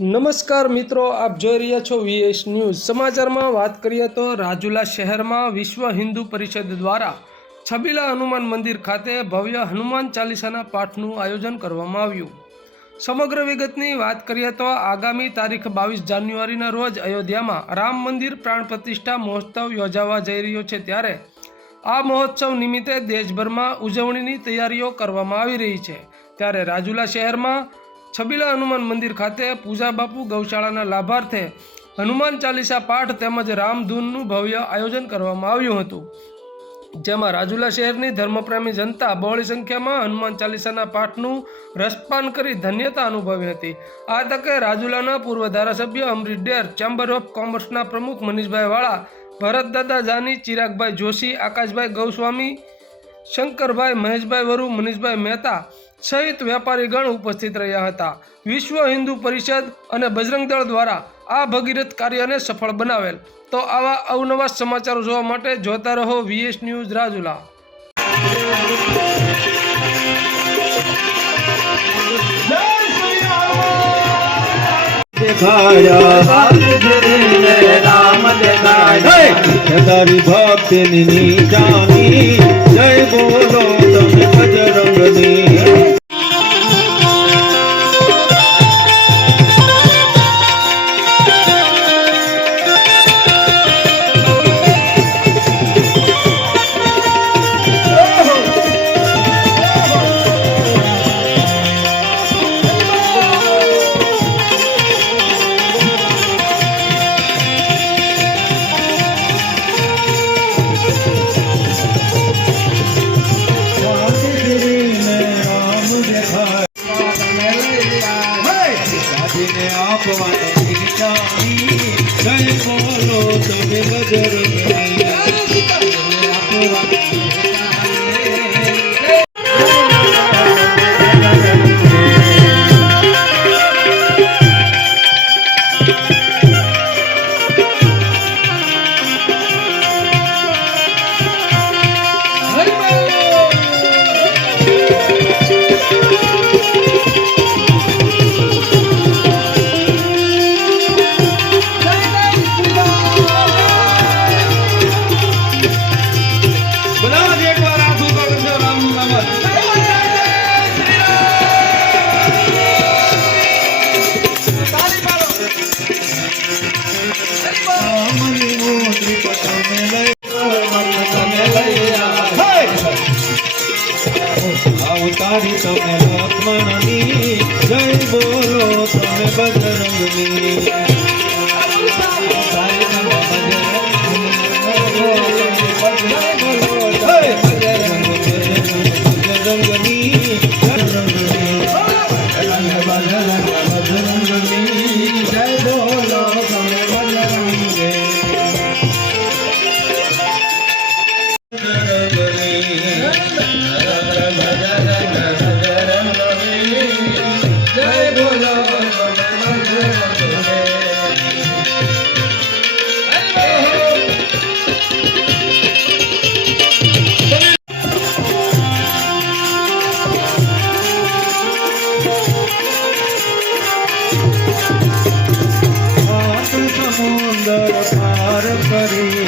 નમસ્કાર મિત્રો, આપ જોઈ રહ્યા છો વીએસ ન્યૂઝ. સમાચારમાં વાત કરીએ તો રાજુલા શહેરમાં વિશ્વ હિન્દુ પરિષદ દ્વારા છબીલા હનુમાન મંદિર ખાતે ભવ્ય હનુમાન ચાલીસાના પાઠનું આયોજન કરવામાં આવ્યું. સમગ્ર વિગતની વાત કરીએ તો આગામી તારીખ બાવીસ જાન્યુઆરીના રોજ અયોધ્યામાં રામ મંદિર પ્રાણ પ્રતિષ્ઠા મહોત્સવ યોજાવા જઈ રહ્યો છે ત્યારે આ મહોત્સવ નિમિત્તે દેશભરમાં ઉજવણીની તૈયારીઓ કરવામાં આવી રહી છે. ત્યારે રાજુલા શહેરમાં છબીલા હનુમાન મંદિર ખાતે પૂજા બાપુ ગૌશાળાના લાભાર્થે હનુમાન ચાલીસા પાઠ તેમજ રામધૂનનું ભવ્ય આયોજન કરવામાં આવ્યું હતું. જેમાં રાજુલા શહેરની ધર્મપ્રેમી જનતા બહોળી સંખ્યામાં હનુમાન ચાલીસાના પાઠનું રસપાન કરી ધન્યતા અનુભવી હતી. આ તકે રાજુલાના પૂર્વ ધારાસભ્ય અમરીશ ડેર ચેમ્બર ઓફ કોમર્સના પ્રમુખ મનીષભાઈ વાળા, ભરતદાદા જાની, ચિરાગભાઈ જોશી, આકાશભાઈ ગૌસ્વામી શંકરભાઈ, મહેશભાઈ વરુ, મનીષભાઈ મહેતા સહિત વેપારીગણ ઉપસ્થિત રહ્યા હતા. વિશ્વ હિન્દુ પરિષદ અને બજરંગ દળ દ્વારા આ ભગીરથ કાર્યને સફળ બનાવેલ. તો આવા અવનવા સમાચારો જોવા માટે જોતા રહો વીએસ ન્યૂઝ રાજુલા. દેખાય તારી ભક્તિની નિશાની જય બોલો. ગાદીને આપવાની નિશાની જય બોલો તમે બજરંગની બધા અવતારી તમે લક્ષ્મણની જય બોલો તમે બજરંગની પાર કરી